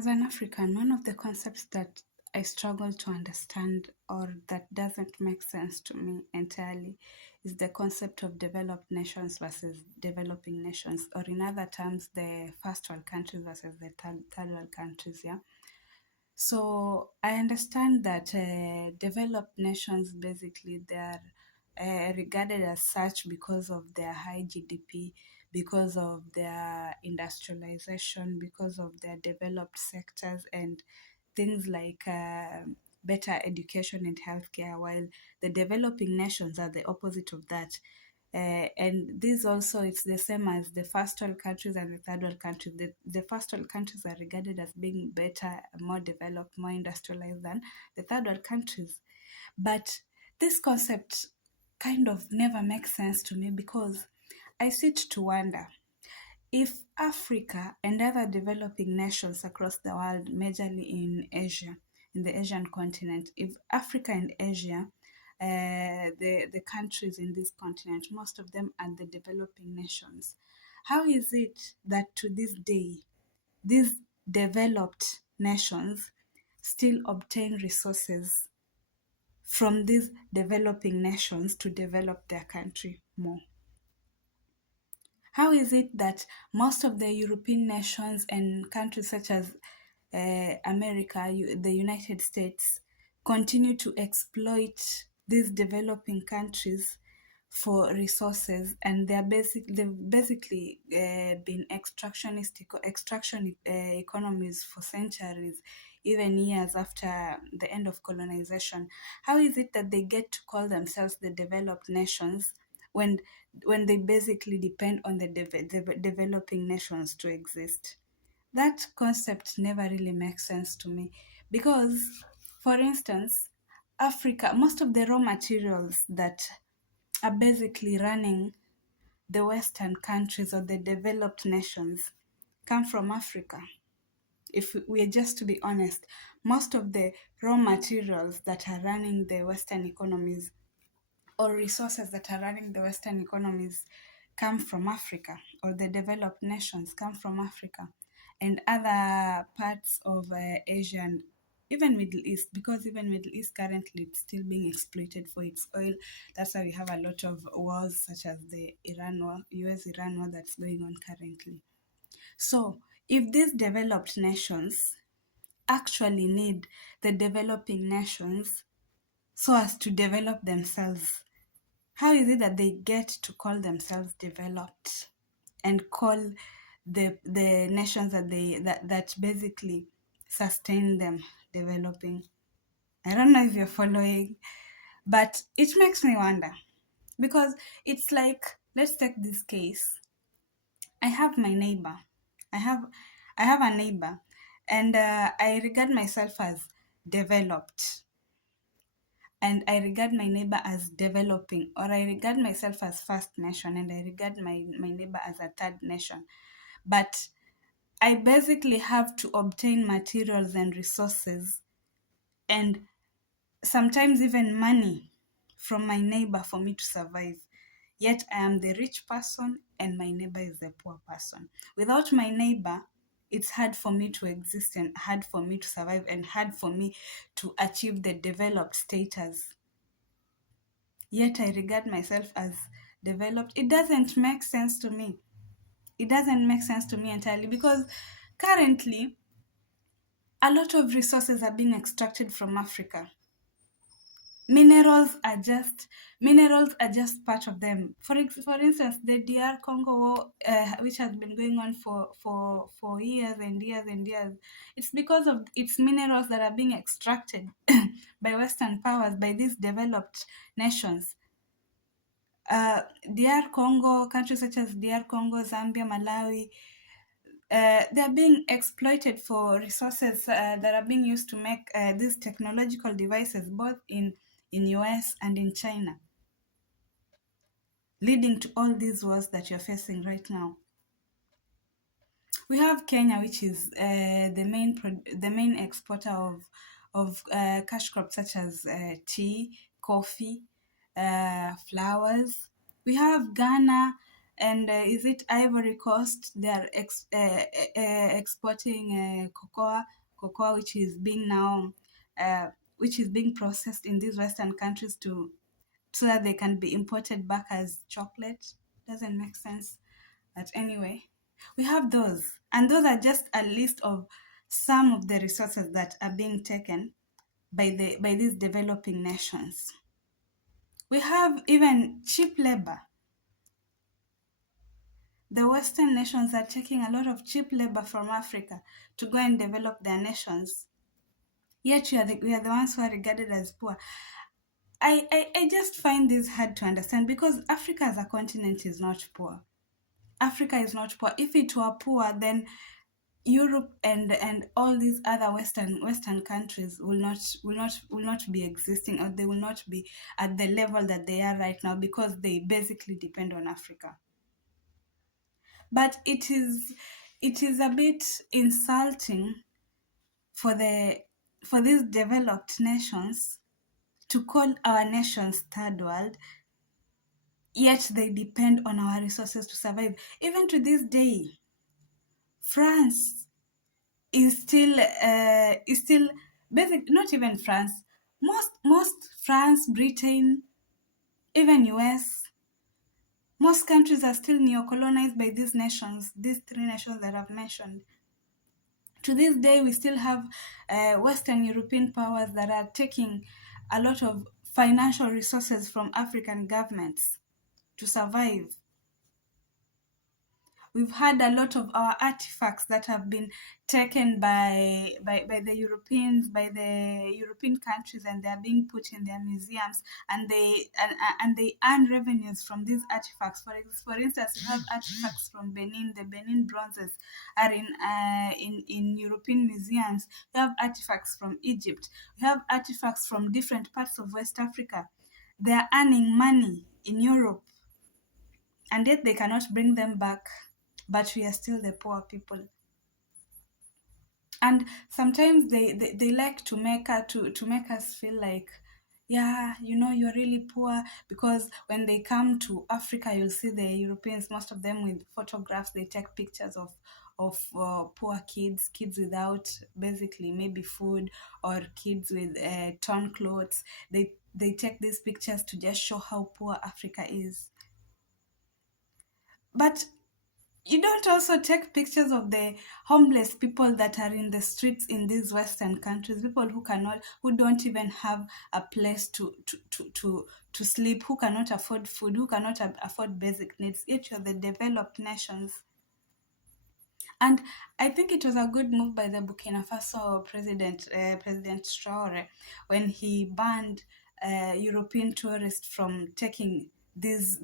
As an African, one of the concepts that I struggle to understand or that doesn't make sense to me entirely is the concept of developed nations versus developing nations, or in other terms, the first world countries versus the third world countries. Yeah. So I understand that developed nations basically they are regarded as such because of their high GDP, because of their industrialization, because of their developed sectors and things like better education and healthcare, while the developing nations are the opposite of that. And this also it's the same as the first world countries and the third world countries. The first world countries are regarded as being better, more developed, more industrialized than the third world countries. But this concept kind of never makes sense to me because I sit to wonder if Africa and other developing nations across the world, majorly in Asia, in the Asian continent, if Africa and Asia, the countries in this continent, most of them are the developing nations, how is it that to this day, these developed nations still obtain resources from these developing nations to develop their country more? How is it that most of the European nations and countries such as America, the United States, continue to exploit these developing countries for resources, and they've basically been extraction economies for centuries, even years after the end of colonization? How is it that they get to call themselves the developed nations when they basically depend on the developing nations to exist? That concept never really makes sense to me because, for instance, Africa, most of the raw materials that are basically running the Western countries or the developed nations come from Africa. If we are just to be honest, most of the raw materials that are running the Western economies or resources that are running the Western economies come from Africa, or the developed nations come from Africa and other parts of Asia and even Middle East, because even Middle East currently it's still being exploited for its oil. That's why we have a lot of wars such as the Iran war, US-Iran war that's going on currently. So if these developed nations actually need the developing nations so as to develop themselves, how is it that they get to call themselves developed and call the nations that basically sustain them developing? I don't know if you're following, but it makes me wonder because it's like, let's take this case. I have my neighbor. I have I have a neighbor, and I regard myself as developed, and I regard my neighbor as developing, or I regard myself as first nation, and I regard my neighbor as a third nation. But I basically have to obtain materials and resources and sometimes even money from my neighbor for me to survive. Yet I am the rich person and my neighbor is the poor person. Without my neighbor, it's hard for me to exist and hard for me to survive and hard for me to achieve the developed status. Yet I regard myself as developed. It doesn't make sense to me. It doesn't make sense to me entirely because currently a lot of resources are being extracted from Africa. Minerals are just part of them. For instance, the DR Congo war, which has been going on for years and years and years, it's because of its minerals that are being extracted by Western powers, by these developed nations. DR Congo, countries such as DR Congo, Zambia, Malawi, they are being exploited for resources that are being used to make these technological devices, both in US and in China, leading to all these wars that you're facing right now. We have Kenya, which is the main exporter of cash crops such as tea, coffee, flowers. We have Ghana, and is it Ivory Coast? They are exporting cocoa, which is being now, which is being processed in these Western countries to so that they can be imported back as chocolate. Doesn't make sense. But anyway, we have those, and those are just a list of some of the resources that are being taken by these developing nations. We have even cheap labor. The Western nations are taking a lot of cheap labor from Africa to go and develop their nations. Yet we are the ones who are regarded as poor. I just find this hard to understand because Africa as a continent is not poor. Africa is not poor. If it were poor, then Europe and all these other Western countries will not be existing, or they will not be at the level that they are right now because they basically depend on Africa. But it is a bit insulting for these developed nations to call our nations third world, yet they depend on our resources to survive. Even to this day, France is still basic. Not even France. Most France, Britain, even US, most countries are still neo-colonized by these nations, these three nations that I've mentioned. To this day, we still have Western European powers that are taking a lot of financial resources from African governments to survive. We've had a lot of our artifacts that have been taken by the Europeans, by the European countries, and they are being put in their museums, and they earn revenues from these artifacts. For instance, we have artifacts from Benin. The Benin bronzes are in European museums. We have artifacts from Egypt. We have artifacts from different parts of West Africa. They are earning money in Europe, and yet they cannot bring them back, but we are still the poor people. And sometimes they like to make us feel like, yeah, you're really poor, because when they come to Africa, you'll see the Europeans, most of them with photographs. They take pictures of poor kids without basically maybe food, or kids with torn clothes. They take these pictures to just show how poor Africa is. But you don't also take pictures of the homeless people that are in the streets in these Western countries, people who don't even have a place to sleep, who cannot afford food, who cannot afford basic needs. Yet you're the developed nations. And I think it was a good move by the Burkina Faso President Traore, when he banned European tourists from taking these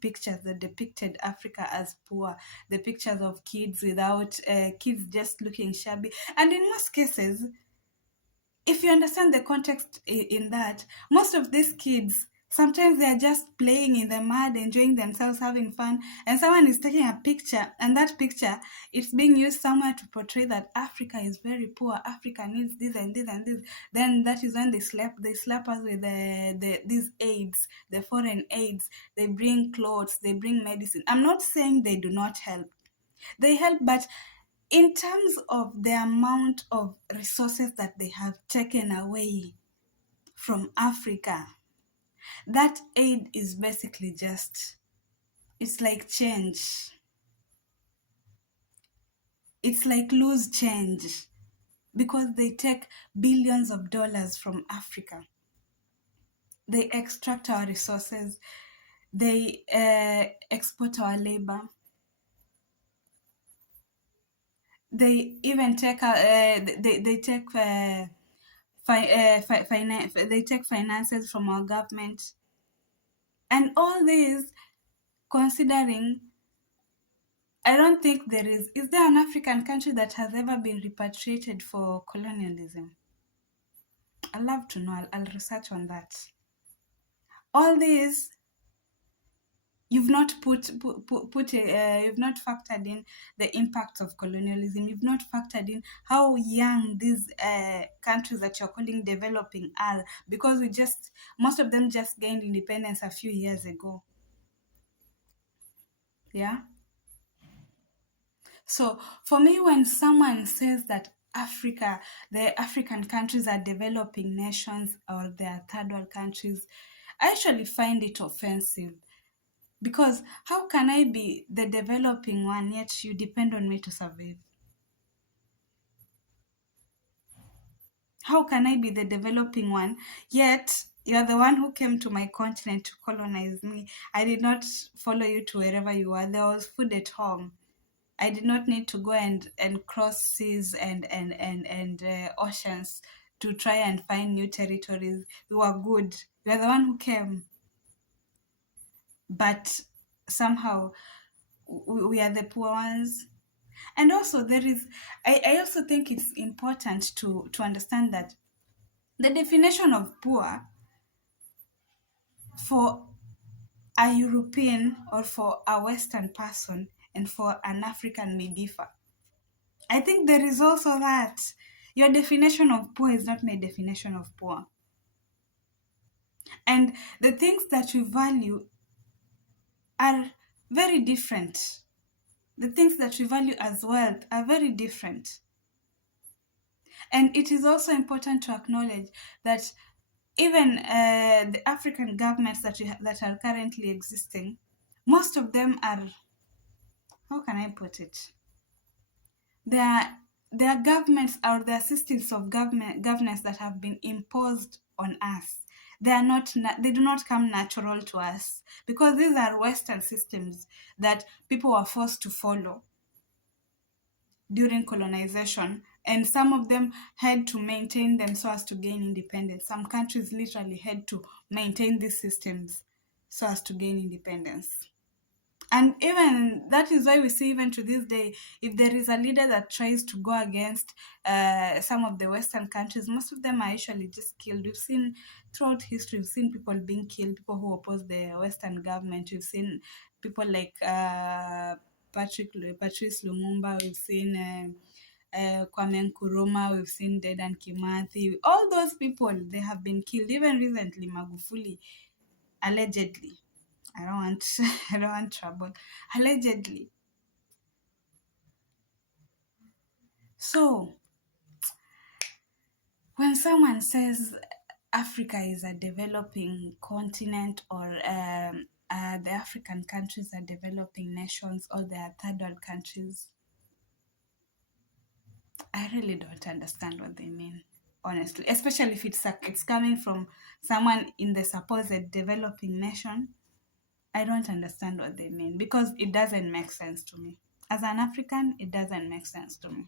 pictures that depicted Africa as poor, the pictures of kids without kids just looking shabby. And in most cases, if you understand the context in that, most of these kids, sometimes they're just playing in the mud, enjoying themselves, having fun, and someone is taking a picture, and that picture, it's being used somewhere to portray that Africa is very poor, Africa needs this and this and this. Then that is when they slap us with these aids, the foreign aids. They bring clothes, they bring medicine. I'm not saying they do not help. They help, but in terms of the amount of resources that they have taken away from Africa, that aid is basically it's like change. It's like loose change, because they take billions of dollars from Africa. They extract our resources. They export our labor. They even take they take they take finances from our government, and all this, considering, I don't think is there an African country that has ever been repatriated for colonialism? I'd love to know. I'll research on that. All this, you've not you've not factored in the impacts of colonialism. You've not factored in how young these countries that you're calling developing are, because most of them just gained independence a few years ago. Yeah. So for me, when someone says that Africa, the African countries are developing nations or they are third world countries, I actually find it offensive. Because how can I be the developing one yet you depend on me to survive? How can I be the developing one yet you're the one who came to my continent to colonize me? I did not follow you to wherever you are. There was food at home. I did not need to go and cross seas and oceans to try and find new territories. We were good. You are the one who came, but somehow we are the poor ones. And also there is, I also think it's important to understand that the definition of poor for a European or for a Western person and for an African may differ. I think there is also that. Your definition of poor is not my definition of poor. And the things that we value are very different. The things that we value as wealth are very different. And it is also important to acknowledge that even the African governments that are currently existing, most of them are, how can I put it? Their governments or their systems of governance that have been imposed on us. They do not come natural to us because these are Western systems that people were forced to follow during colonization, and some of them had to maintain them so as to gain independence. Some countries literally had to maintain these systems so as to gain independence. And even that is why we see, even to this day, if there is a leader that tries to go against some of the Western countries, most of them are usually just killed. We've seen throughout history, we've seen people being killed, people who oppose the Western government. We've seen people like Patrice Lumumba. We've seen Kwame Nkrumah. We've seen Dedan Kimathi. All those people, they have been killed. Even recently, Magufuli, allegedly. I don't want I don't want trouble. Allegedly. So when someone says Africa is a developing continent or the African countries are developing nations or they are third world countries, I really don't understand what they mean, honestly. Especially if it's coming from someone in the supposed developing nation. I don't understand what they mean because it doesn't make sense to me. As an African, it doesn't make sense to me.